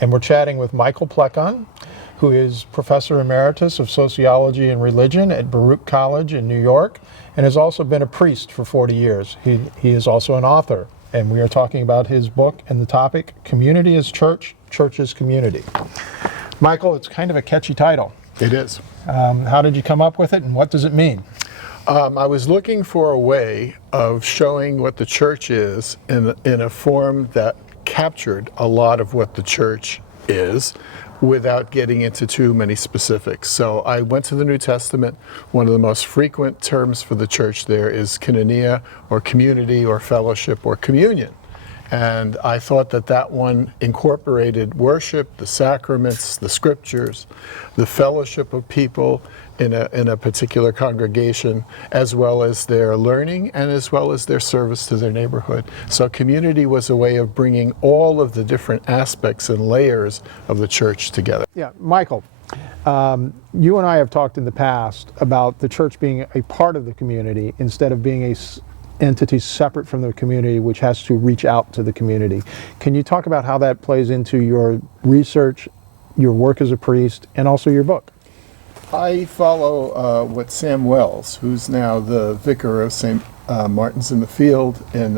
and we're chatting with Michael Plekon, who is Professor Emeritus of Sociology and Religion at Baruch College in New York, and has also been a priest for 40 years. He is also an author, and we are talking about his book and the topic, Community as Church, Church as Community. Michael, it's kind of a catchy title. It is. How did you come up with it, and what does it mean? I was looking for a way of showing what the church is in a form that captured a lot of what the church is without getting into too many specifics. So I went to the New Testament. One of the most frequent terms for the church there is koinonia, or community, or fellowship, or communion. And I thought that that one incorporated worship, the sacraments, the scriptures, the fellowship of people in a particular congregation, as well as their learning and as well as their service to their neighborhood. So community was a way of bringing all of the different aspects and layers of the church together. Yeah, Michael, you and I have talked in the past about the church being a part of the community instead of being a entity separate from the community which has to reach out to the community. Can you talk about how that plays into your research, your work as a priest, and also your book? I follow what Sam Wells, who's now the vicar of St Martin's in the Field in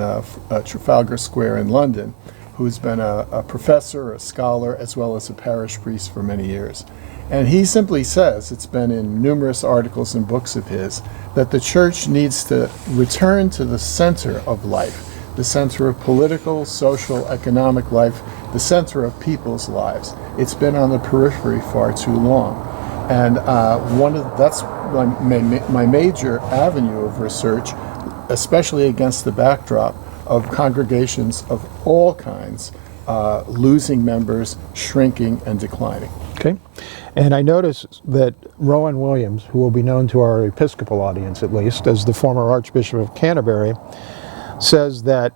Trafalgar Square in London, who's been a professor, a scholar, as well as a parish priest for many years. And he simply says, it's been in numerous articles and books of his, that the church needs to return to the center of life, the center of political, social, economic life, the center of people's lives. It's been on the periphery far too long. And that's my major avenue of research, especially against the backdrop of congregations of all kinds losing members, shrinking, and declining. Okay. And I noticed that Rowan Williams, who will be known to our Episcopal audience at least as the former Archbishop of Canterbury, says that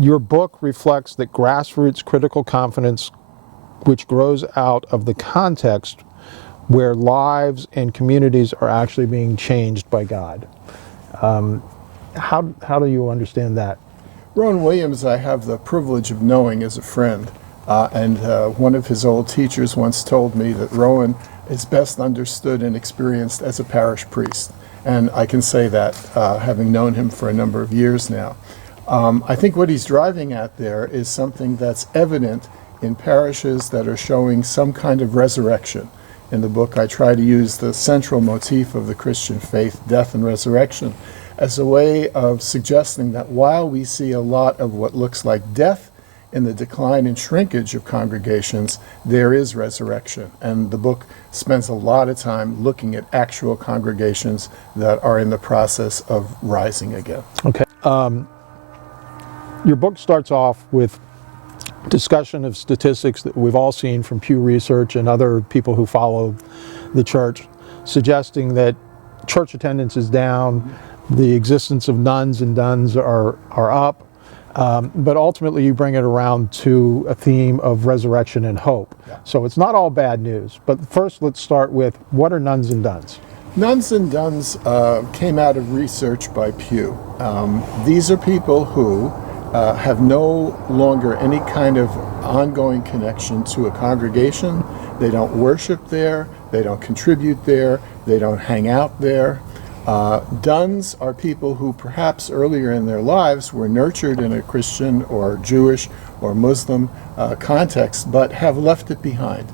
your book reflects that grassroots critical confidence which grows out of the context where lives and communities are actually being changed by God. How do you understand that? Rowan Williams, I have the privilege of knowing as a friend. And one of his old teachers once told me that Rowan is best understood and experienced as a parish priest. And I can say that, having known him for a number of years now. I think what he's driving at there is something that's evident in parishes that are showing some kind of resurrection. In the book, I try to use the central motif of the Christian faith, death and resurrection, as a way of suggesting that while we see a lot of what looks like death in the decline and shrinkage of congregations, there is resurrection. And the book spends a lot of time looking at actual congregations that are in the process of rising again. Okay. Your book starts off with discussion of statistics that we've all seen from Pew Research and other people who follow the church, suggesting that church attendance is down, the existence of nuns and duns are up, but ultimately you bring it around to a theme of resurrection and hope. Yeah. So it's not all bad news, but first let's start with, what are nuns and duns? Nuns and duns came out of research by Pew. These are people who have no longer any kind of ongoing connection to a congregation. They don't worship there, they don't contribute there, they don't hang out there. Duns are people who perhaps earlier in their lives were nurtured in a Christian or Jewish or Muslim context, but have left it behind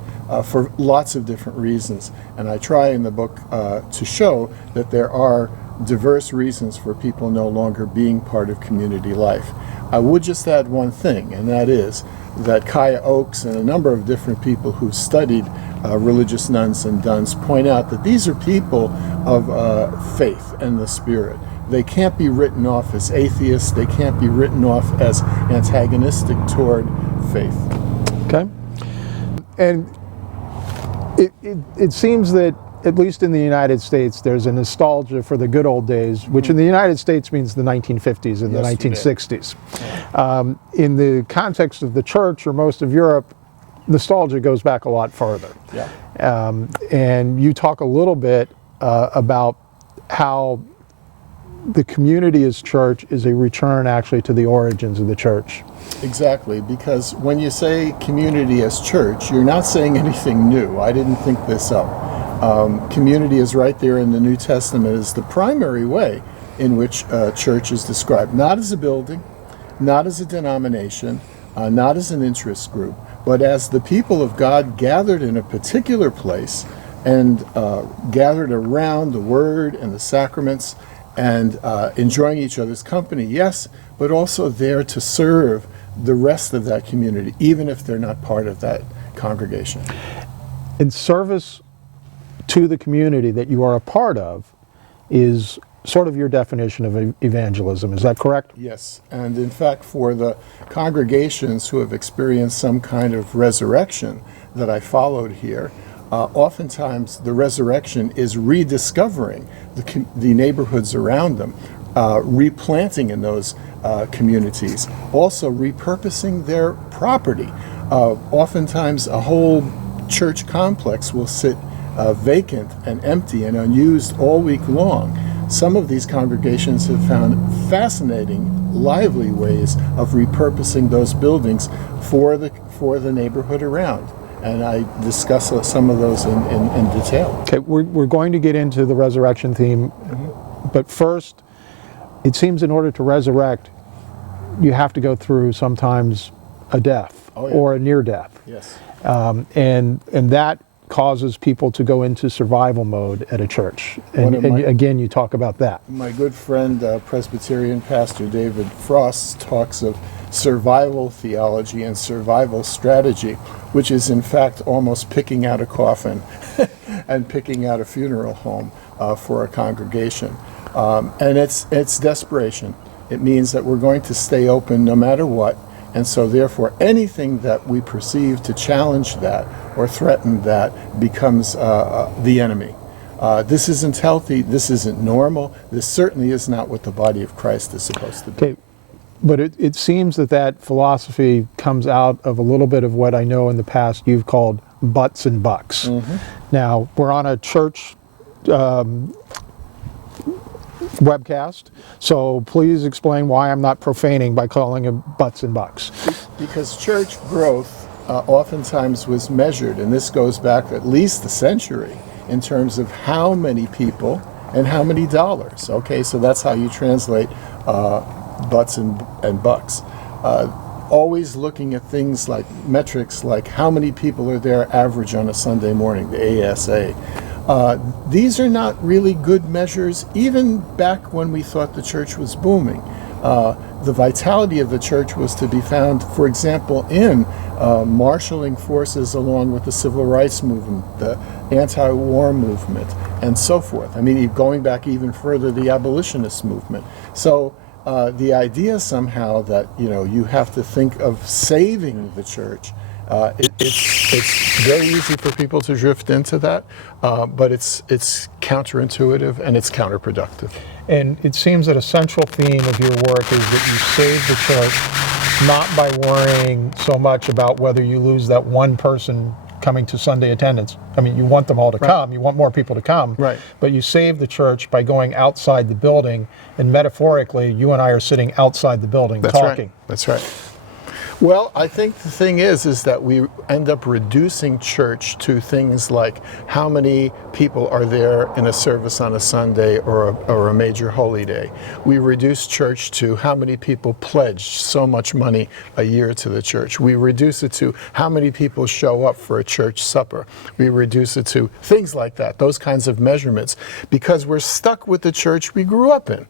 for lots of different reasons. And I try in the book to show that there are diverse reasons for people no longer being part of community life. I would just add one thing, and that is that Kaya Oakes and a number of different people who studied religious nuns and duns point out that these are people of faith and the Spirit. They can't be written off as atheists. They can't be written off as antagonistic toward faith. Okay. And it seems that, at least in the United States, there's a nostalgia for the good old days, which in the United States means the 1950s and the 1960s. In the context of the church or most of Europe, nostalgia goes back a lot farther. Yeah. And you talk a little bit about how the community as church is a return actually to the origins of the church. Exactly, because when you say community as church, you're not saying anything new. I didn't think this up. Community is right there in the New Testament as the primary way in which church is described. Not as a building, not as a denomination, not as an interest group, but as the people of God gathered in a particular place and gathered around the Word and the sacraments and enjoying each other's company, yes, but also there to serve the rest of that community, even if they're not part of that congregation. In service to the community that you are a part of is sort of your definition of evangelism. Is that correct? Yes, and in fact, for the congregations who have experienced some kind of resurrection that I followed here, oftentimes the resurrection is rediscovering the neighborhoods around them, replanting in those communities, also repurposing their property. Oftentimes a whole church complex will sit vacant and empty and unused all week long. Some of these congregations have found fascinating, lively ways of repurposing those buildings for the neighborhood around. And I discuss some of those in detail. Okay, we're going to get into the resurrection theme, but first, it seems in order to resurrect, you have to go through sometimes a death or a near death. Yes. And that causes people to go into survival mode at a church. And again, you talk about that. My good friend, Presbyterian pastor David Frost, talks of survival theology and survival strategy, which is in fact almost picking out a coffin and picking out a funeral home for a congregation. And it's desperation. It means that we're going to stay open no matter what. And so therefore anything that we perceive to challenge that or threaten that becomes the enemy. This isn't healthy, this isn't normal, this certainly is not what the body of Christ is supposed to be. Okay, but it seems that philosophy comes out of a little bit of what I know in the past you've called butts and bucks. Now, we're on a church webcast, so please explain why I'm not profaning by calling it butts and bucks. Because church growth oftentimes was measured, and this goes back at least a century, in terms of how many people and how many dollars. Okay, so that's how you translate butts and bucks. Always looking at things like metrics like how many people are there average on a Sunday morning, the ASA. These are not really good measures, even back when we thought the church was booming. The vitality of the church was to be found, for example, in marshaling forces along with the civil rights movement, the anti-war movement, and so forth. I mean, going back even further, the abolitionist movement. So the idea somehow that, you have to think of saving the church, it's very easy for people to drift into that, but it's counterintuitive and it's counterproductive. And it seems that a central theme of your work is that you save the church not by worrying so much about whether you lose that one person coming to Sunday attendance. I mean, you want them all to come, you want more people to come, but you save the church by going outside the building, and metaphorically, you and I are sitting outside the building talking. That's right. Well, I think the thing is that we end up reducing church to things like how many people are there in a service on a Sunday or a major holy day. We reduce church to how many people pledge so much money a year to the church. We reduce it to how many people show up for a church supper. We reduce it to things like that, those kinds of measurements, because we're stuck with the church we grew up in.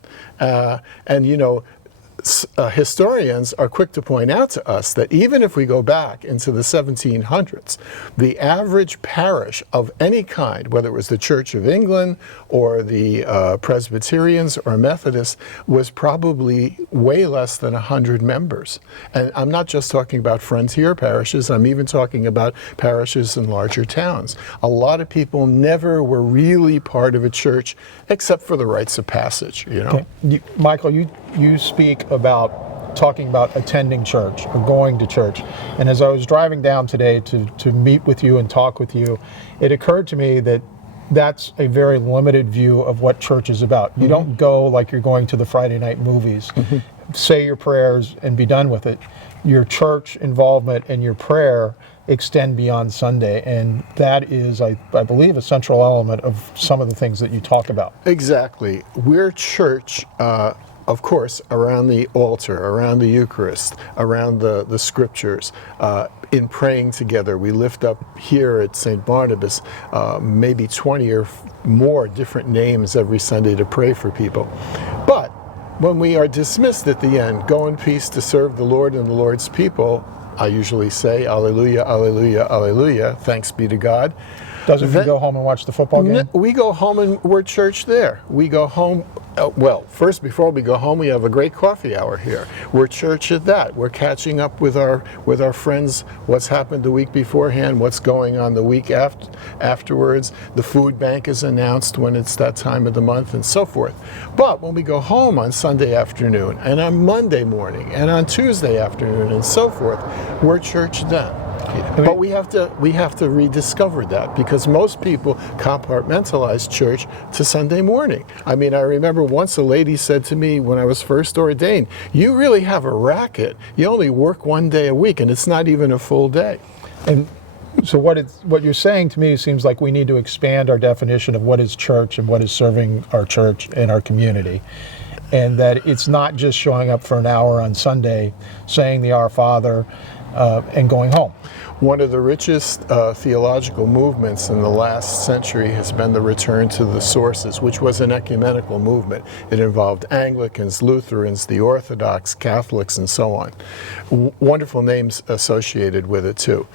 Historians are quick to point out to us that even if we go back into the 1700s, the average parish of any kind, whether it was the Church of England or the Presbyterians or Methodists, was probably way less than 100 members. And I'm not just talking about frontier parishes, I'm even talking about parishes in larger towns. A lot of people never were really part of a church except for the rites of passage, Okay. Michael, you speak about talking about attending church or going to church. And as I was driving down today to meet with you and talk with you, it occurred to me that that's a very limited view of what church is about. You don't go like you're going to the Friday night movies, say your prayers and be done with it. Your church involvement and your prayer extend beyond Sunday, and that is, I believe, a central element of some of the things that you talk about. Exactly. We're church, of course, around the altar, around the Eucharist, around the scriptures, in praying together. We lift up here at St Barnabas maybe 20 or more different names every Sunday to pray for people. But when we are dismissed at the end, go in peace to serve the Lord and the Lord's people, I usually say, Alleluia, Alleluia, Alleluia, thanks be to God. Doesn't you go home and watch the football game? We go home and we're church there. We go home, well, first before we go home, we have a great coffee hour here. We're church at that. We're catching up with our friends, what's happened the week beforehand, what's going on the week afterwards. The food bank is announced when it's that time of the month and so forth. But when we go home on Sunday afternoon and on Monday morning and on Tuesday afternoon and so forth, we're church then. But we have to rediscover that, because most people compartmentalize church to Sunday morning. I mean, I remember once a lady said to me when I was first ordained, "You really have a racket. You only work one day a week, and it's not even a full day." And so what you're saying to me seems like we need to expand our definition of what is church and what is serving our church and our community. And that it's not just showing up for an hour on Sunday, saying the Our Father, and going home. One of the richest theological movements in the last century has been the return to the sources, which was an ecumenical movement. It involved Anglicans, Lutherans, the Orthodox, Catholics, and so on. Wonderful names associated with it too.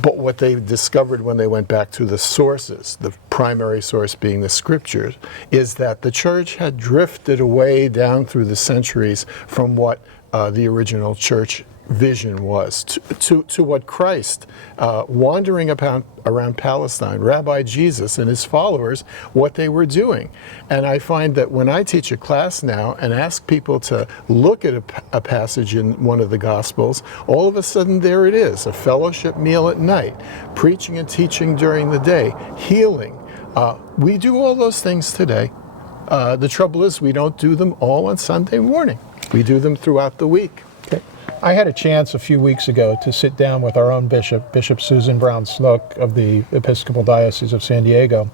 But what they discovered when they went back to the sources, the primary source being the scriptures, is that the church had drifted away down through the centuries from what the original church vision was to what Christ, wandering around Palestine, Rabbi Jesus and his followers, what they were doing. And I find that when I teach a class now and ask people to look at a passage in one of the Gospels, all of a sudden there it is, a fellowship meal at night, preaching and teaching during the day, healing. We do all those things today. The trouble is we don't do them all on Sunday morning. We do them throughout the week. Okay. I had a chance a few weeks ago to sit down with our own bishop, Bishop Susan Brown Snook of the Episcopal Diocese of San Diego.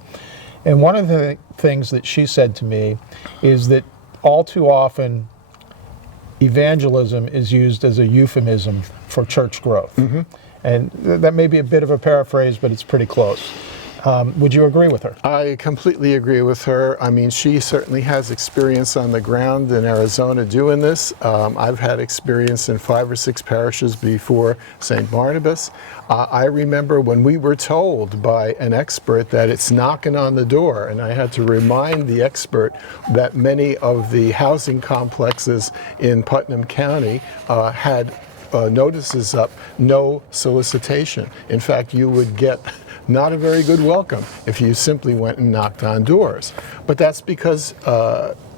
And one of the things that she said to me is that all too often evangelism is used as a euphemism for church growth. Mm-hmm. And that may be a bit of a paraphrase, but it's pretty close. Would you agree with her? I completely agree with her. I mean, she certainly has experience on the ground in Arizona doing this. I've had experience in 5 or 6 parishes before St. Barnabas. I remember when we were told by an expert that it's knocking on the door, and I had to remind the expert that many of the housing complexes in Putnam County had notices up, no solicitation. In fact, you would get not a very good welcome if you simply went and knocked on doors. But that's because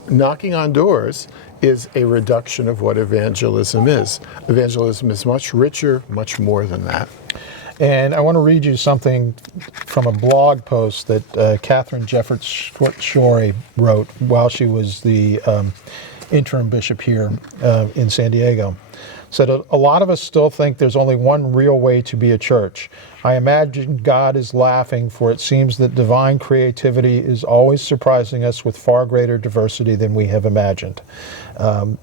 knocking on doors is a reduction of what evangelism is. Evangelism is much richer, much more than that. And I want to read you something from a blog post that Catherine Jefferts-Shorey wrote while she was the interim bishop here in San Diego. Said, a lot of us still think there's only one real way to be a church. I imagine God is laughing, for it seems that divine creativity is always surprising us with far greater diversity than we have imagined. Can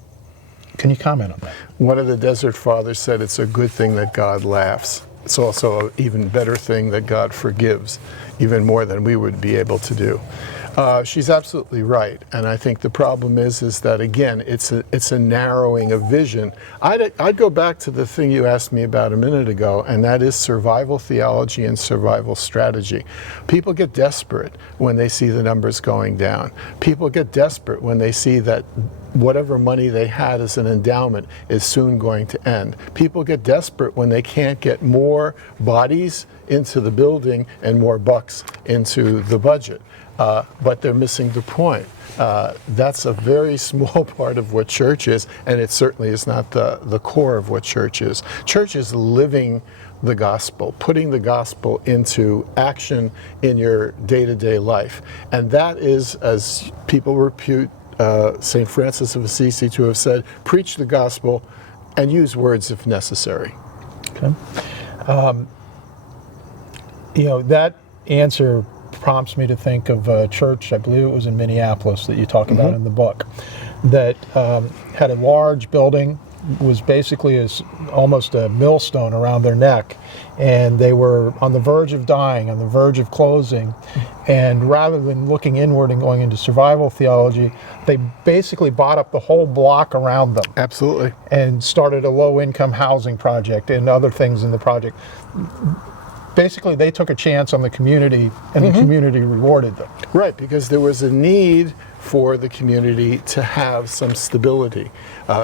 you comment on that? One of the Desert Fathers said it's a good thing that God laughs. It's also an even better thing that God forgives, even more than we would be able to do. She's absolutely right, and I think the problem is that again, it's a narrowing of vision. I'd go back to the thing you asked me about a minute ago, and that is survival theology and survival strategy. People get desperate when they see the numbers going down. People get desperate when they see that whatever money they had as an endowment is soon going to end. People get desperate when they can't get more bodies into the building and more bucks into the budget. But they're missing the point. That's a very small part of what church is, and it certainly is not the core of what church is. Church is living the gospel, putting the gospel into action in your day-to-day life. And that is, as people repute St. Francis of Assisi to have said, preach the gospel and use words if necessary. Okay. That answer prompts me to think of a church, I believe it was in Minneapolis, that you talk about in the book, that had a large building, was basically almost a millstone around their neck, and they were on the verge of dying, on the verge of closing, and rather than looking inward and going into survival theology, they basically bought up the whole block around them. Absolutely. And started a low-income housing project and other things in the project. Basically, they took a chance on the community, and the community rewarded them. Right, because there was a need for the community to have some stability.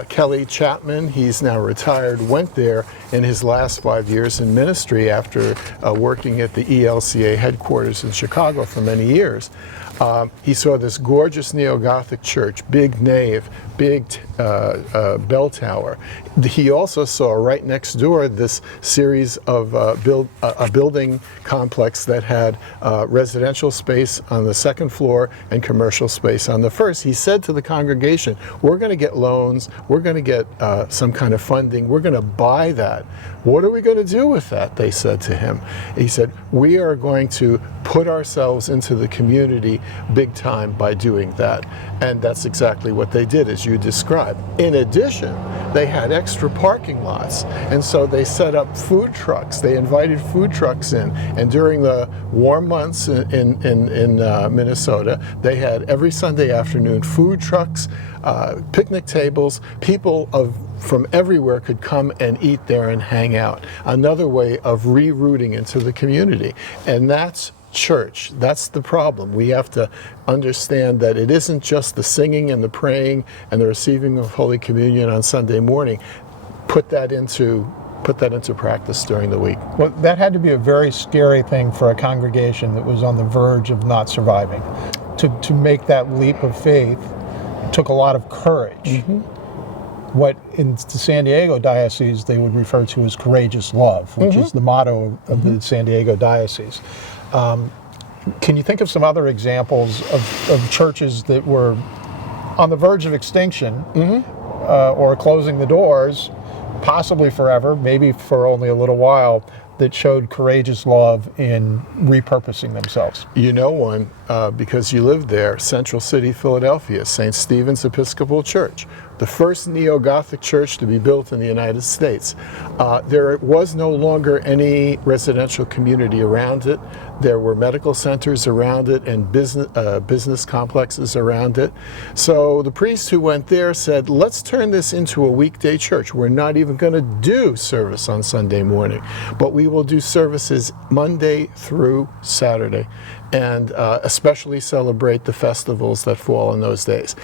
Kelly Chapman, he's now retired, went there in his last 5 years in ministry after working at the ELCA headquarters in Chicago for many years. He saw this gorgeous neo-Gothic church, big nave, big bell tower. He also saw right next door this series of a building complex that had residential space on the second floor and commercial space on the first. He said to the congregation, we're going to get loans, we're going to get some kind of funding, we're going to buy that. What are we going to do with that? They said to him. He said, we are going to put ourselves into the community big time by doing that. And that's exactly what they did, as you described. In addition, they had extra parking lots, and so they set up food trucks. They invited food trucks in, and during the warm months in Minnesota, they had every Sunday afternoon food trucks, picnic tables. People from everywhere could come and eat there and hang out. Another way of rerouting into the community, and that's church. That's the problem. We have to understand that it isn't just the singing and the praying and the receiving of Holy Communion on Sunday morning. Put that into practice during the week. Well, that had to be a very scary thing for a congregation that was on the verge of not surviving. To make that leap of faith took a lot of courage. What in the San Diego diocese they would refer to as courageous love, which is the motto of the San Diego diocese. Can you think of some other examples of churches that were on the verge of extinction or closing the doors, possibly forever, maybe for only a little while, that showed courageous love in repurposing themselves? You know one, because you lived there, Central City, Philadelphia, St. Stephen's Episcopal Church, the first neo-Gothic church to be built in the United States. There was no longer any residential community around it. There were medical centers around it and business complexes around it. So the priest who went there said, let's turn this into a weekday church. We're not even going to do service on Sunday morning, but we will do services Monday through Saturday, and especially celebrate the festivals that fall in those days.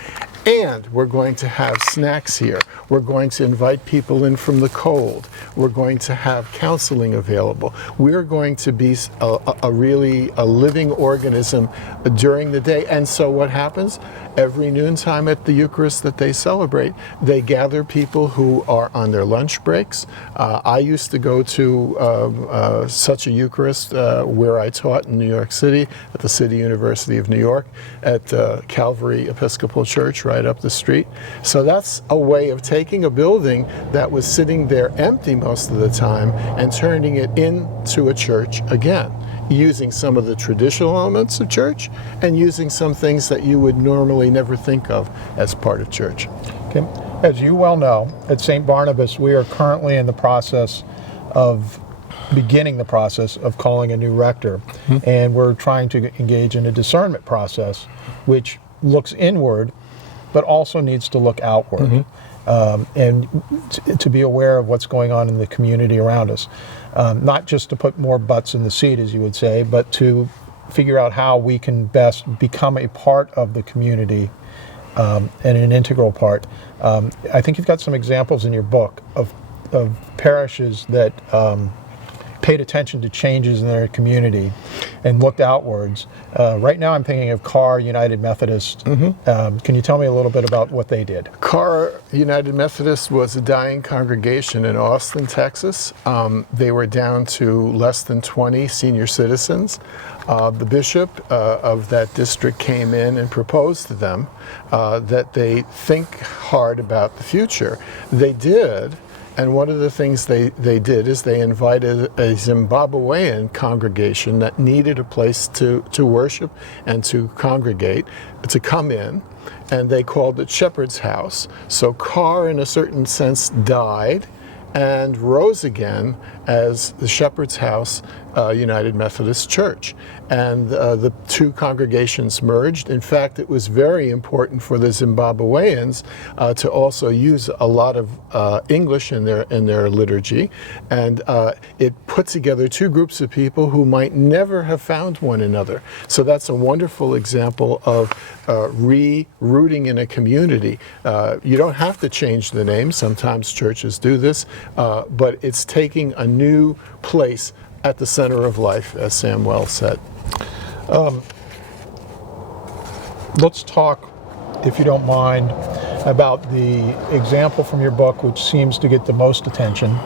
And we're going to have snacks here. We're going to invite people in from the cold. We're going to have counseling available. We're going to be a living organism during the day. And so what happens? Every noontime at the Eucharist that they celebrate, they gather people who are on their lunch breaks. I used to go to such a Eucharist where I taught in New York City at the City University of New York at Calvary Episcopal Church right up the street. So that's a way of taking a building that was sitting there empty most of the time and turning it into a church again, using some of the traditional elements of church and using some things that you would normally never think of as part of church. Okay. As you well know, at St Barnabas, we are currently in the process of beginning the process of calling a new rector, and we're trying to engage in a discernment process which looks inward but also needs to look outward, and to be aware of what's going on in the community around us. Not just to put more butts in the seat, as you would say, but to figure out how we can best become a part of the community and an integral part. I think you've got some examples in your book of parishes that paid attention to changes in their community and looked outwards. Right now I'm thinking of Carr United Methodist. Can you tell me a little bit about what they did? Carr United Methodist was a dying congregation in Austin, Texas. They were down to less than 20 senior citizens. The bishop of that district came in and proposed to them that they think hard about the future. They did. And one of the things they did is they invited a Zimbabwean congregation that needed a place to worship and to congregate to come in, and they called it Shepherd's House. So Carr, in a certain sense, died and rose again as the Shepherd's House United Methodist Church. And the two congregations merged. In fact, it was very important for the Zimbabweans to also use a lot of English in their liturgy. And it put together two groups of people who might never have found one another. So that's a wonderful example of re-rooting in a community. You don't have to change the name. Sometimes churches do this, but it's taking a new place at the center of life, as Sam well said. Let's talk, if you don't mind, about the example from your book which seems to get the most attention.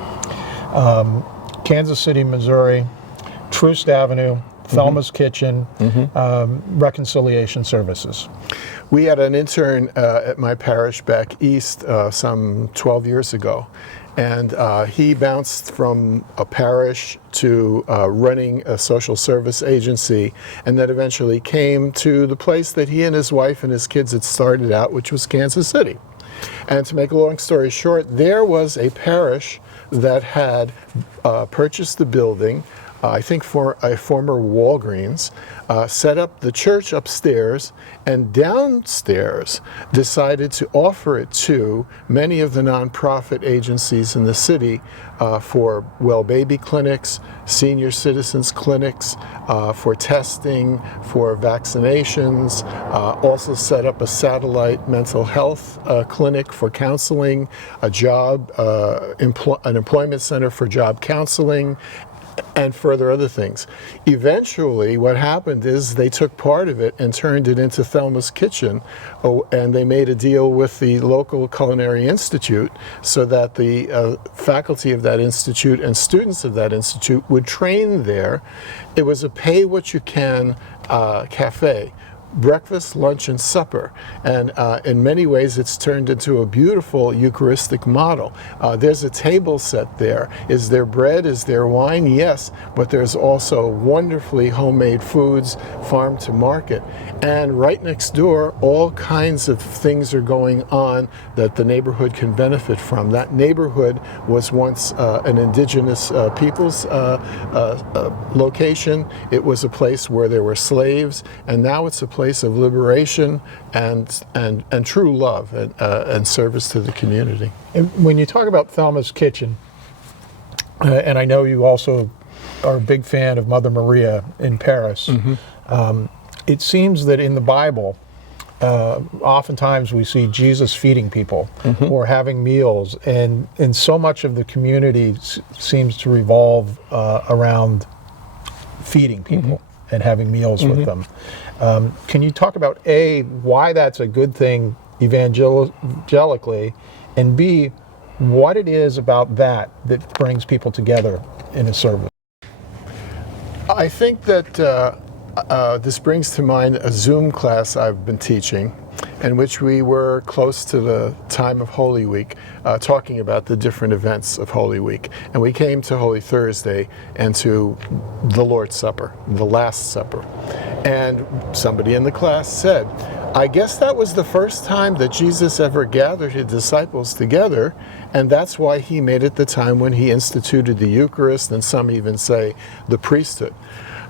Kansas City, Missouri, Troost Avenue, Thelma's Kitchen, reconciliation services. We had an intern at my parish back east some 12 years ago. And he bounced from a parish to running a social service agency, and that eventually came to the place that he and his wife and his kids had started out, which was Kansas City. And to make a long story short, there was a parish that had purchased the building, I think for a former Walgreens, set up the church upstairs, and downstairs decided to offer it to many of the nonprofit agencies in the city for well baby clinics, senior citizens clinics, for testing, for vaccinations, also set up a satellite mental health clinic for counseling, an employment center for job counseling, and further other things. Eventually, what happened is they took part of it and turned it into Thelma's Kitchen, and they made a deal with the local culinary institute so that the faculty of that institute and students of that institute would train there. It was a pay-what-you-can cafe. Breakfast, lunch, and supper. And in many ways, it's turned into a beautiful Eucharistic model. There's a table set there. Is there bread? Is there wine? Yes, but there's also wonderfully homemade foods, farm to market. And right next door, all kinds of things are going on that the neighborhood can benefit from. That neighborhood was once an indigenous people's location. It was a place where there were slaves, and now it's a place of liberation and true love and service to the community. And when you talk about Thelma's Kitchen, and I know you also are a big fan of Mother Maria in Paris, it seems that in the Bible, oftentimes we see Jesus feeding people or having meals, and so much of the community seems to revolve around feeding people and having meals with them. Can you talk about A, why that's a good thing evangelically, and B, what it is about that brings people together in a service? I think that this brings to mind a Zoom class I've been teaching, in which we were close to the time of Holy Week, talking about the different events of Holy Week. And we came to Holy Thursday and to the Lord's Supper, the Last Supper. And somebody in the class said, I guess that was the first time that Jesus ever gathered his disciples together, and that's why he made it the time when he instituted the Eucharist, and some even say the priesthood.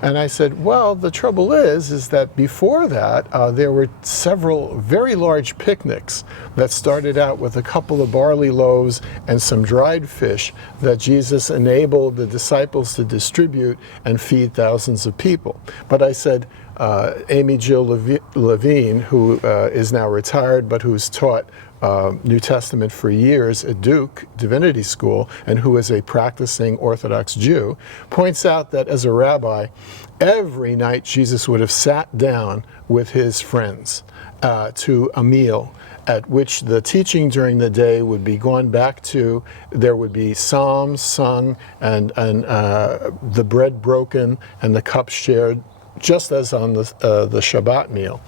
And I said, well, the trouble is that before that, there were several very large picnics that started out with a couple of barley loaves and some dried fish that Jesus enabled the disciples to distribute and feed thousands of people. But I said, Amy Jill Levine, who is now retired but who's taught New Testament for years at Duke Divinity School and who is a practicing Orthodox Jew, points out that as a rabbi, every night Jesus would have sat down with his friends to a meal at which the teaching during the day would be gone back to. There would be psalms sung and the bread broken and the cup shared, just as on the Shabbat meal.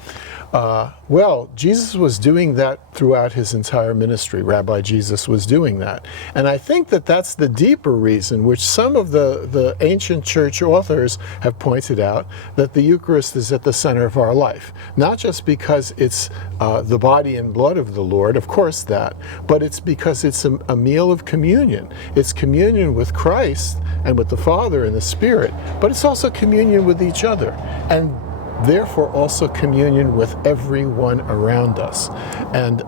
Well, Jesus was doing that throughout his entire ministry. Rabbi Jesus was doing that. And I think that that's the deeper reason, which some of the ancient church authors have pointed out, that the Eucharist is at the center of our life. Not just because it's the body and blood of the Lord, of course that, but it's because it's a meal of communion. It's communion with Christ and with the Father and the Spirit, but it's also communion with each other. And therefore also communion with everyone around us. And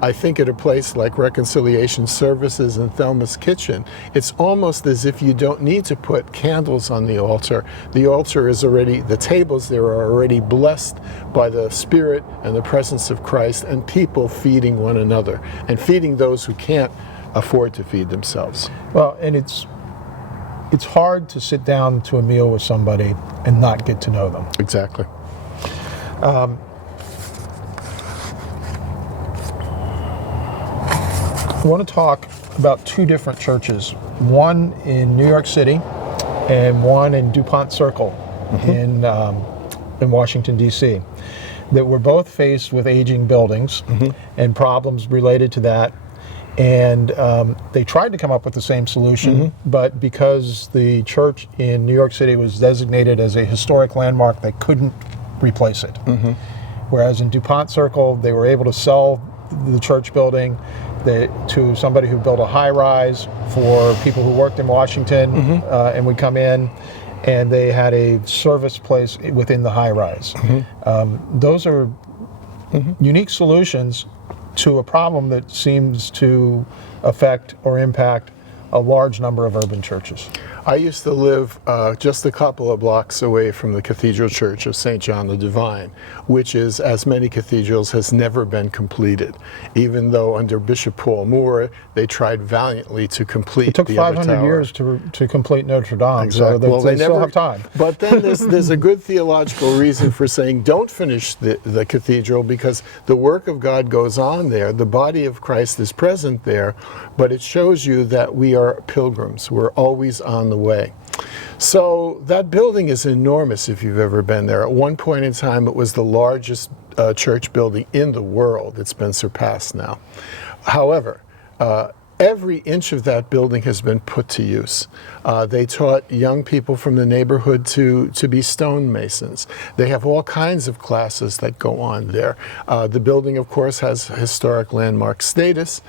I think at a place like Reconciliation Services in Thelma's Kitchen, it's almost as if you don't need to put candles on the altar. The altar is already, the tables there are already blessed by the Spirit and the presence of Christ, and people feeding one another and feeding those who can't afford to feed themselves. Well, and it's hard to sit down to a meal with somebody and not get to know them. Exactly. I want to talk about two different churches, one in New York City and one in DuPont Circle in Washington, D.C., that were both faced with aging buildings and problems related to that. And they tried to come up with the same solution, but because the church in New York City was designated as a historic landmark, they couldn't replace it. Whereas in DuPont Circle, they were able to sell the church building to somebody who built a high-rise for people who worked in Washington and would come in, and they had a service place within the high-rise. Those are unique solutions to a problem that seems to affect or impact a large number of urban churches. I used to live just a couple of blocks away from the Cathedral Church of St. John the Divine, which is, as many cathedrals, has never been completed. Even though under Bishop Paul Moore, they tried valiantly to complete the other tower. It took 500 years to complete Notre Dame, exactly. So they still have time. But then there's a good theological reason for saying don't finish the cathedral, because the work of God goes on there. The body of Christ is present there, but it shows you that we are pilgrims. We're always on the way. So that building is enormous if you've ever been there. At one point in time, it was the largest church building in the world. It's been surpassed now. However, every inch of that building has been put to use. They taught young people from the neighborhood to be stonemasons. They have all kinds of classes that go on there. The building, of course, has historic landmark status.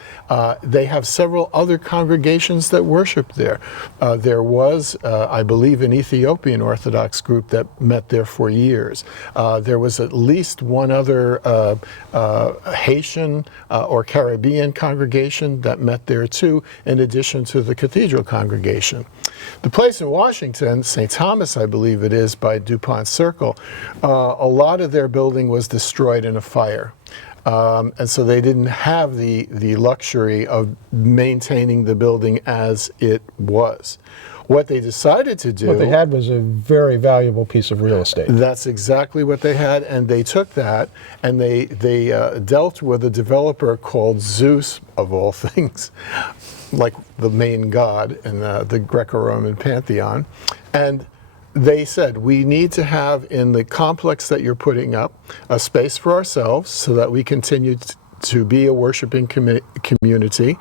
They have several other congregations that worship there. There was, I believe, an Ethiopian Orthodox group that met there for years. There was at least one other Haitian or Caribbean congregation that met there too, in addition to the cathedral congregation. The place in Washington, St. Thomas, I believe it is, by DuPont Circle, a lot of their building was destroyed in a fire. And so they didn't have the luxury of maintaining the building as it was. What they decided to do... What they had was a very valuable piece of real estate. That's exactly what they had, and they took that and they dealt with a developer called Zeus, of all things, like the main god in the Greco-Roman pantheon. And they said, we need to have in the complex that you're putting up a space for ourselves so that we continue to be a worshiping community.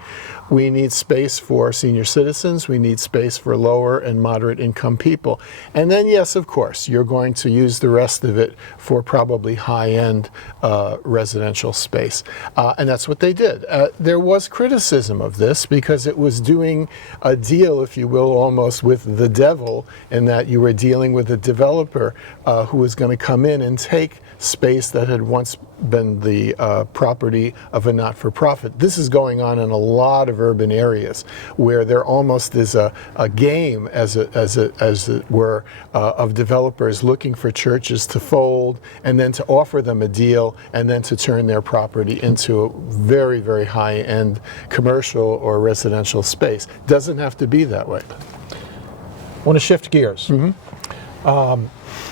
We need space for senior citizens. We need space for lower and moderate income people. And then, yes, of course, you're going to use the rest of it for probably high-end residential space. And that's what they did. There was criticism of this because it was doing a deal, if you will, almost with the devil, in that you were dealing with a developer who was going to come in and take space that had once been the property of a not-for-profit. This is going on in a lot of urban areas where there almost is a game, as it were, of developers looking for churches to fold and then to offer them a deal and then to turn their property into a very, very high-end commercial or residential space. Doesn't have to be that way. I want to shift gears.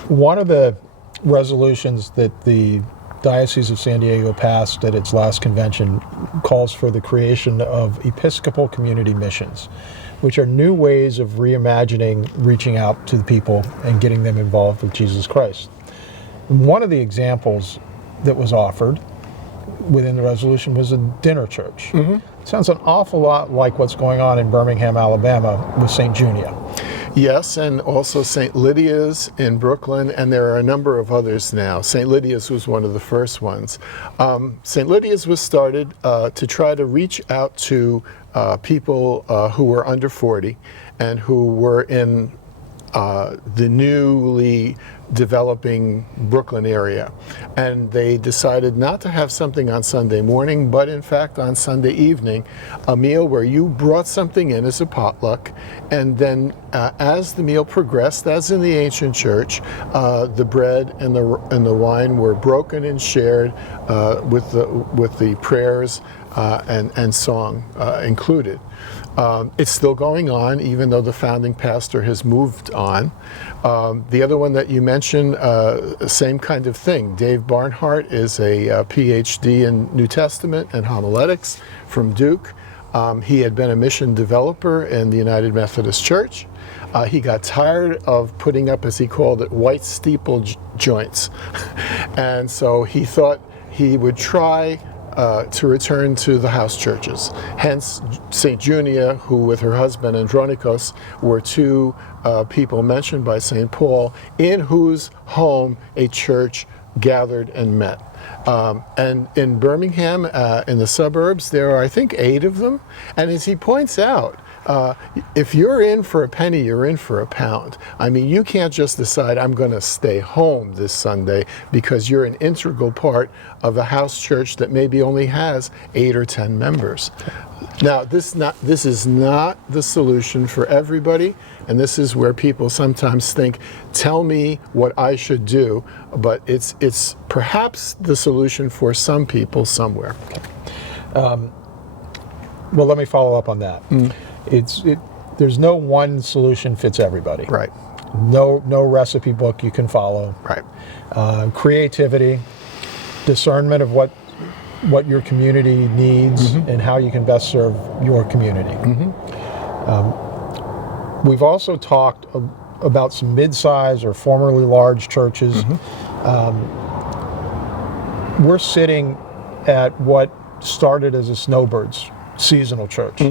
One of the resolutions that the Diocese of San Diego passed at its last convention calls for the creation of Episcopal community missions, which are new ways of reimagining reaching out to the people and getting them involved with Jesus Christ. And one of the examples that was offered within the resolution was a dinner church. Sounds an awful lot like what's going on in Birmingham, Alabama with St. Junia. Yes, and also St. Lydia's in Brooklyn, and there are a number of others now. St. Lydia's was one of the first ones. St. Lydia's was started to try to reach out to people who were under 40 and who were in the newly developing Brooklyn area. And they decided not to have something on Sunday morning, but in fact on Sunday evening, a meal where you brought something in as a potluck, and then as the meal progressed, as in the ancient church, the bread and the wine were broken and shared with the prayers and song included. It's still going on, even though the founding pastor has moved on. The other one that you mentioned, same kind of thing. Dave Barnhart is a PhD in New Testament and homiletics from Duke. He had been a mission developer in the United Methodist Church. He got tired of putting up, as he called it, white steeple joints. And so he thought he would try to return to the house churches. Hence, St. Junia, who with her husband Andronikos were two people mentioned by St. Paul, in whose home a church gathered and met. And in Birmingham, in the suburbs, there are, I think, 8 of them. And as he points out, if you're in for a penny, you're in for a pound. I mean, you can't just decide, I'm going to stay home this Sunday because you're an integral part of a house church that maybe only has 8 or 10 members. Now, this is not the solution for everybody, and this is where people sometimes think, tell me what I should do, but it's perhaps the solution for some people somewhere. Well, let me follow up on that. There's no one solution fits everybody. Right. No recipe book you can follow. Right. Creativity, discernment of what your community needs and how you can best serve your community. We've also talked about some mid-size or formerly large churches. We're sitting at what started as a Snowbirds seasonal church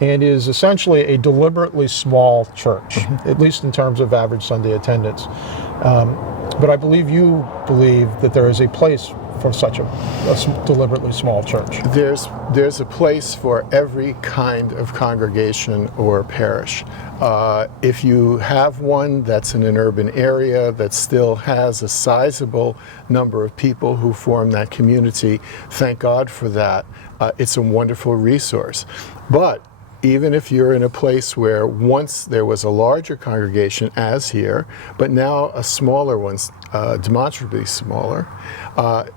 and is essentially a deliberately small church, at least in terms of average Sunday attendance. But I believe you believe that there is a place for such a deliberately small church. There's a place for every kind of congregation or parish. If you have one that's in an urban area that still has a sizable number of people who form that community, thank God for that. It's a wonderful resource. But even if you're in a place where once there was a larger congregation, as here, but now a smaller one, demonstrably smaller,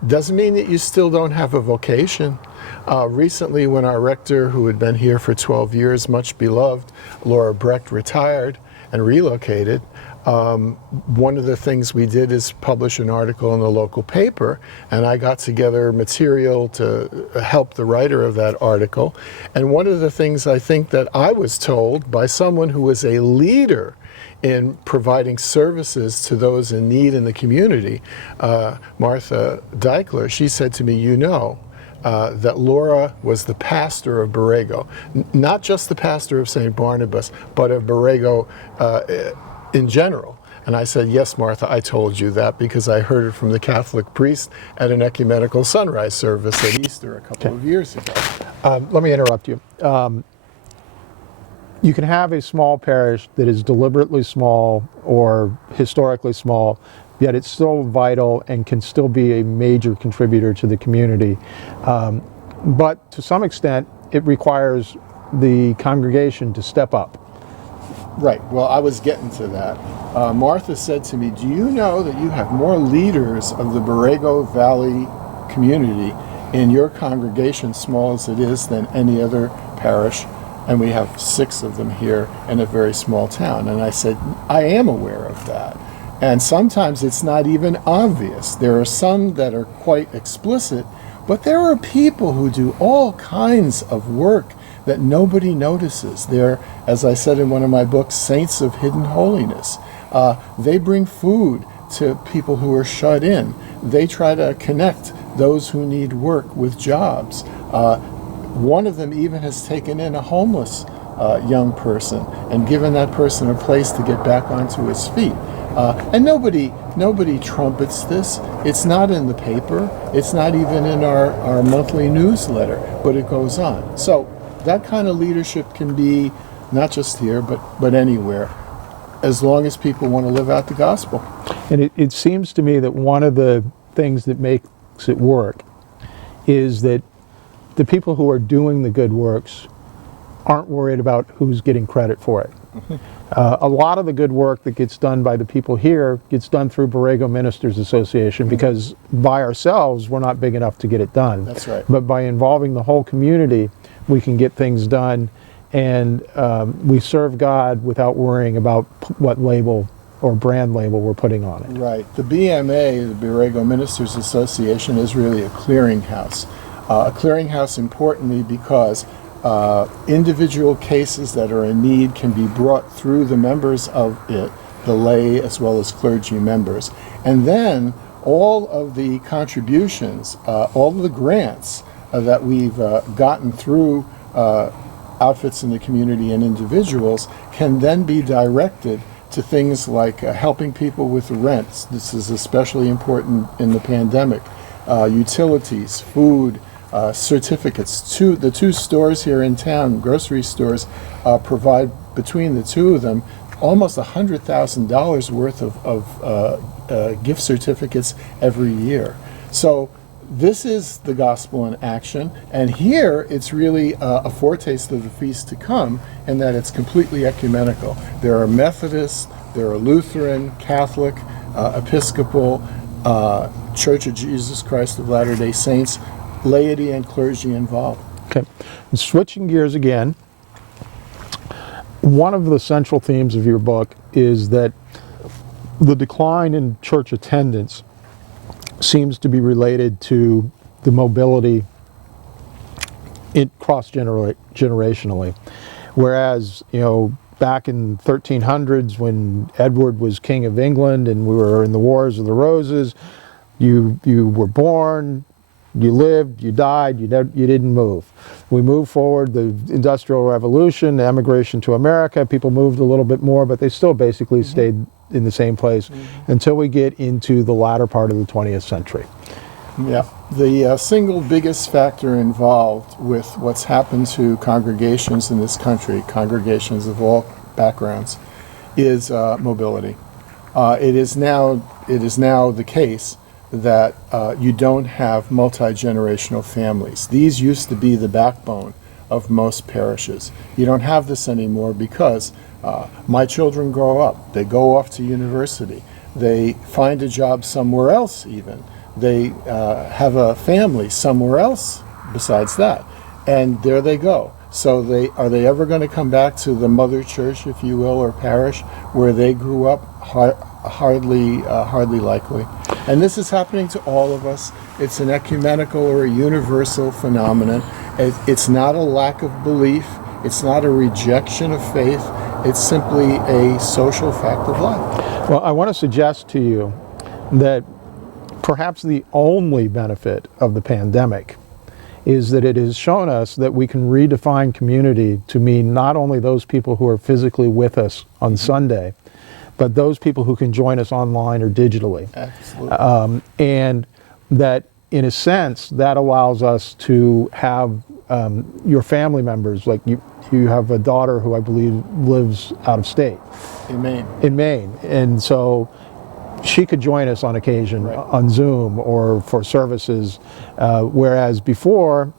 doesn't mean that you still don't have a vocation. Recently, when our rector, who had been here for 12 years, much beloved, Laura Brecht, retired and relocated, one of the things we did is publish an article in the local paper, and I got together material to help the writer of that article. And one of the things I think that I was told by someone who was a leader in providing services to those in need in the community, Martha Deichler, she said to me, that Laura was the pastor of Borrego, not just the pastor of St. Barnabas, but of Borrego in general. And I said, yes, Martha, I told you that because I heard it from the Catholic priest at an ecumenical sunrise service at Easter a couple of years ago. Let me interrupt you. You can have a small parish that is deliberately small or historically small, yet it's still vital and can still be a major contributor to the community. But to some extent, it requires the congregation to step up. Right. Well, I was getting to that. Martha said to me, do you know that you have more leaders of the Borrego Valley community in your congregation, small as it is, than any other parish? And we have 6 of them here in a very small town. And I said, I am aware of that. And sometimes it's not even obvious. There are some that are quite explicit, but there are people who do all kinds of work that nobody notices. They're, as I said in one of my books, saints of hidden holiness. They bring food to people who are shut in. They try to connect those who need work with jobs. One of them even has taken in a homeless young person and given that person a place to get back onto his feet. And nobody trumpets this. It's not in the paper. It's not even in our monthly newsletter, but it goes on. So that kind of leadership can be not just here, but anywhere, as long as people want to live out the gospel. And it seems to me that one of the things that makes it work is that the people who are doing the good works aren't worried about who's getting credit for it. Mm-hmm. A lot of the good work that gets done by the people here gets done through Borrego Ministers Association, because by ourselves we're not big enough to get it done. That's right. But by involving the whole community, we can get things done, and we serve God without worrying about what label or brand label we're putting on it. Right. The BMA, the Borrego Ministers Association, is really a clearinghouse. A clearinghouse importantly because individual cases that are in need can be brought through the members of it, the lay as well as clergy members. And then all of the contributions, all of the grants that we've gotten through outfits in the community and individuals can then be directed to things like helping people with rents. This is especially important in the pandemic. Utilities, food, certificates. The 2 stores here in town, grocery stores, provide between the 2 of them almost $100,000 worth of gift certificates every year. So this is the gospel in action, and here it's really a foretaste of the feast to come, in that it's completely ecumenical. There are Methodists, there are Lutheran, Catholic, Episcopal, Church of Jesus Christ of Latter-day Saints, laity and clergy involved. Okay, and switching gears again, one of the central themes of your book is that the decline in church attendance seems to be related to the mobility cross-generationally. Whereas, back in 1300s when Edward was King of England and we were in the Wars of the Roses, you were born, you lived, you died, you didn't move. We moved forward, the Industrial Revolution, the emigration to America, people moved a little bit more, but they still basically stayed in the same place until we get into the latter part of the 20th century. Yeah, the single biggest factor involved with what's happened to congregations in this country, congregations of all backgrounds, is mobility. It is now the case that you don't have multi-generational families. These used to be the backbone of most parishes. You don't have this anymore because my children grow up, they go off to university, they find a job somewhere else even, they have a family somewhere else besides that, and there they go. So are they ever going to come back to the mother church, if you will, or parish where they grew up? Hardly likely. And this is happening to all of us. It's an ecumenical or a universal phenomenon. It's not a lack of belief. It's not a rejection of faith. It's simply a social fact of life. Well, I want to suggest to you that perhaps the only benefit of the pandemic is that it has shown us that we can redefine community to mean not only those people who are physically with us on Sunday, but those people who can join us online or digitally. Absolutely. And that, in a sense, that allows us to have your family members, like you have a daughter who I believe lives out of state. In Maine. In Maine. And so she could join us on occasion on Zoom or for services, whereas before,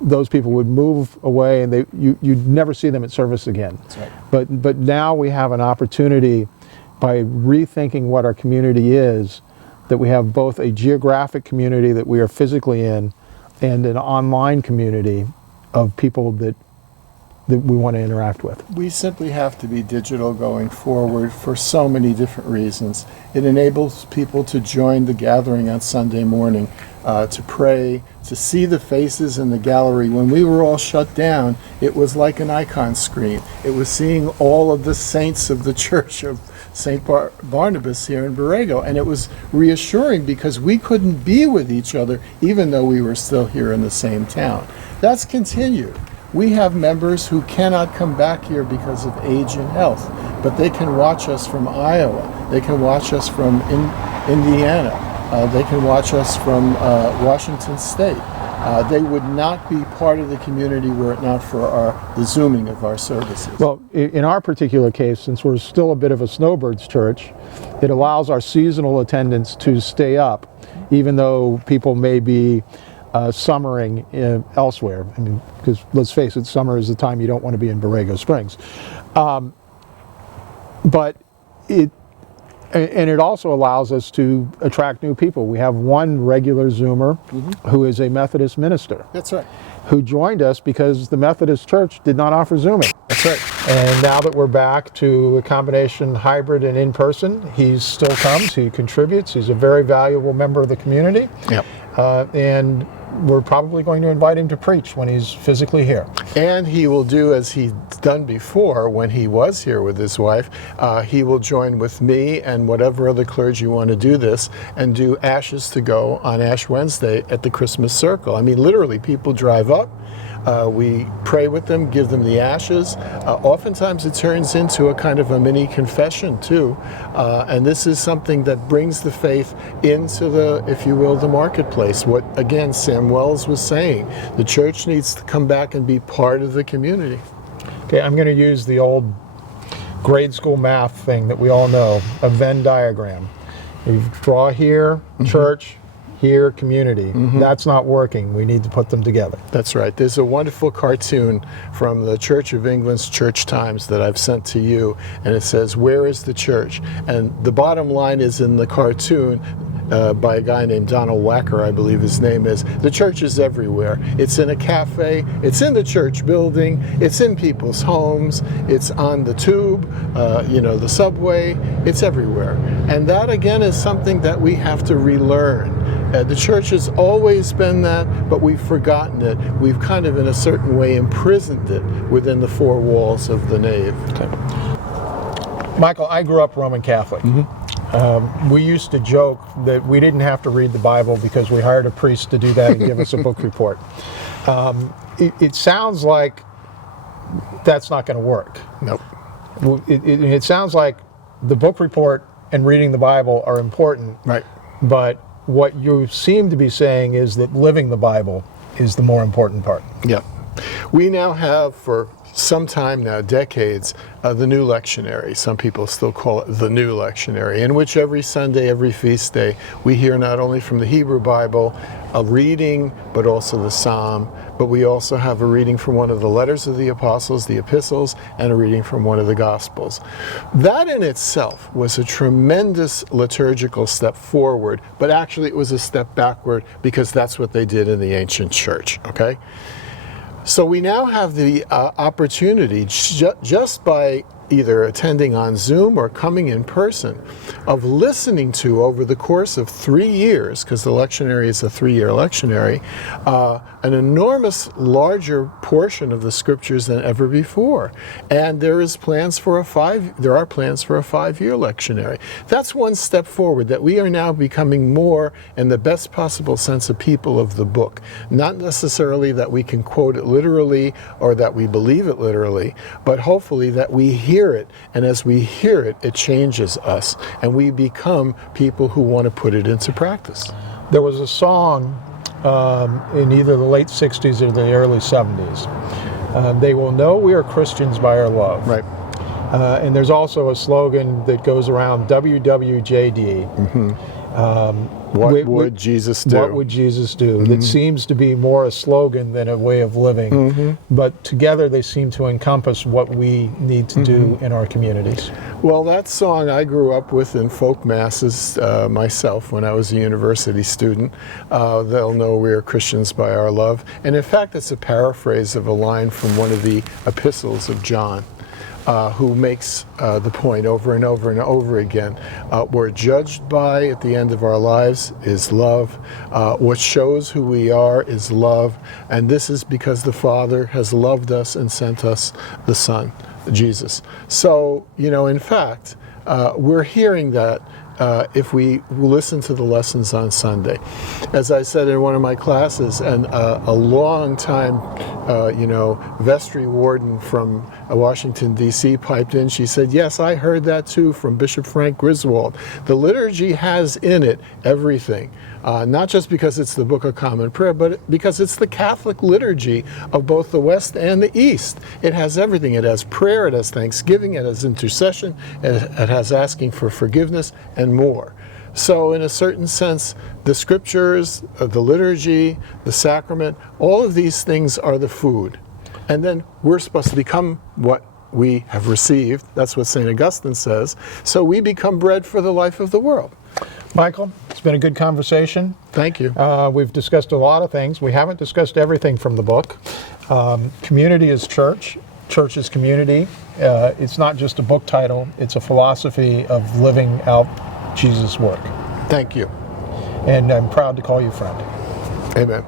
those people would move away and you'd never see them at service again. That's right. But now we have an opportunity, by rethinking what our community is, that we have both a geographic community that we are physically in and an online community of people that we want to interact with. We simply have to be digital going forward for so many different reasons. It enables people to join the gathering on Sunday morning, to pray, to see the faces in the gallery. When we were all shut down, it was like an icon screen. It was seeing all of the saints of the Church of St Barnabas here in Borrego, and it was reassuring because we couldn't be with each other even though we were still here in the same town. That's continued. We have members who cannot come back here because of age and health, but they can watch us from Iowa, they can watch us from Indiana, they can watch us from Washington State. They would not be part of the community were it not for the Zooming of our services. Well, in our particular case, since we're still a bit of a snowbirds church, it allows our seasonal attendance to stay up, even though people may be summering elsewhere. I mean, because let's face it, summer is the time you don't want to be in Borrego Springs. But it also allows us to attract new people. We have one regular Zoomer who is a Methodist minister. That's right. Who joined us because the Methodist Church did not offer Zooming. That's right. And now that we're back to a combination hybrid and in-person, he still comes, he contributes, he's a very valuable member of the community. Yep. And we're probably going to invite him to preach when he's physically here. And he will do as he's done before when he was here with his wife. He will join with me and whatever other clergy want to do this and do Ashes to Go on Ash Wednesday at the Christmas Circle. I mean, literally, people drive up. We pray with them, give them the ashes. Oftentimes it turns into a kind of a mini confession too. And this is something that brings the faith into the, if you will, the marketplace. What, again, Sam Wells was saying, the church needs to come back and be part of the community. Okay, I'm going to use the old grade school math thing that we all know, a Venn diagram. You draw here, church, here, community. That's not working. We need to put them together. That's right. There's a wonderful cartoon from the Church of England's Church Times that I've sent to you, and it says, "Where is the church?" And the bottom line is in the cartoon by a guy named Donald Wacker, I believe his name is, the church is everywhere. It's in a cafe, it's in the church building, it's in people's homes, it's on the tube, the subway, it's everywhere. And that again is something that we have to relearn. The church has always been that, but we've forgotten it. We've kind of, in a certain way, imprisoned it within the four walls of the nave. Okay. Michael, I grew up Roman Catholic. We used to joke that we didn't have to read the Bible because we hired a priest to do that and give us a book report. It sounds like that's not going to work. Nope. It sounds like the book report and reading the Bible are important. Right. But what you seem to be saying is that living the Bible is the more important part. Yeah. We now have, for some time now, decades, the new lectionary. Some people still call it the new lectionary, in which every Sunday, every feast day, we hear not only from the Hebrew Bible a reading, but also the Psalm, but we also have a reading from one of the letters of the apostles, the epistles, and a reading from one of the gospels. That in itself was a tremendous liturgical step forward, but actually it was a step backward because that's what they did in the ancient church, okay? So we now have the opportunity, just by either attending on Zoom or coming in person, of listening to over the course of 3 years, because the lectionary is a 3-year lectionary, an enormous larger portion of the scriptures than ever before. And there are plans for a 5-year lectionary. That's one step forward, that we are now becoming more, in the best possible sense, a people of the book. Not necessarily that we can quote it literally or that we believe it literally, but hopefully that we hear it, and as we hear it, it changes us, and we become people who want to put it into practice. There was a song in either the late 60s or the early 70s. They will know we are Christians by our love. Right. And there's also a slogan that goes around, WWJD. What would Jesus do? What would Jesus do? That seems to be more a slogan than a way of living. But together they seem to encompass what we need to do in our communities. Well, that song I grew up with in folk masses myself when I was a university student. They'll know we are Christians by our love. And in fact, it's a paraphrase of a line from one of the epistles of John. Who makes the point over and over and over again. We're judged by, at the end of our lives, is love. What shows who we are is love. And this is because the Father has loved us and sent us the Son, Jesus. So, in fact, we're hearing that if we listen to the lessons on Sunday. As I said in one of my classes, and a long time, vestry warden from Washington, D.C. piped in. She said, yes, I heard that too from Bishop Frank Griswold. The liturgy has in it everything. Not just because it's the Book of Common Prayer, but because it's the Catholic liturgy of both the West and the East. It has everything. It has prayer, it has thanksgiving, it has intercession, it has asking for forgiveness, and more. So in a certain sense, the scriptures, the liturgy, the sacrament, all of these things are the food. And then we're supposed to become what we have received. That's what St. Augustine says. So we become bread for the life of the world. Michael, it's been a good conversation. Thank you. We've discussed a lot of things. We haven't discussed everything from the book. Community is church. Church is community. It's not just a book title. It's a philosophy of living out Jesus' work. Thank you. And I'm proud to call you friend. Amen.